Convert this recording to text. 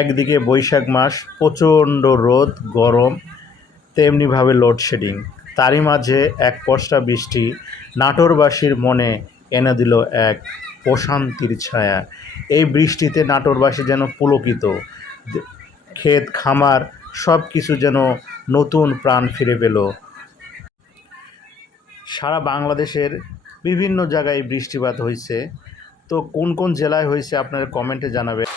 একদিকে বৈশাখ মাস, প্রচণ্ড রোদ গরম, তেমনিভাবে লোডশেডিং। তারই মাঝে এক পশলা বৃষ্টি নাটোরবাসীর মনে এনে দিল এক প্রশান্তির ছায়া। এই বৃষ্টিতে নাটোরবাসী যেন পুলকিত, ক্ষেত খামার সব কিছু যেন নতুন প্রাণ ফিরে পেল। সারা বাংলাদেশের বিভিন্ন জায়গায় বৃষ্টিপাত হয়েছে, তো কোন কোন জেলায় হয়েছে আপনারা কমেন্টে জানাবেন।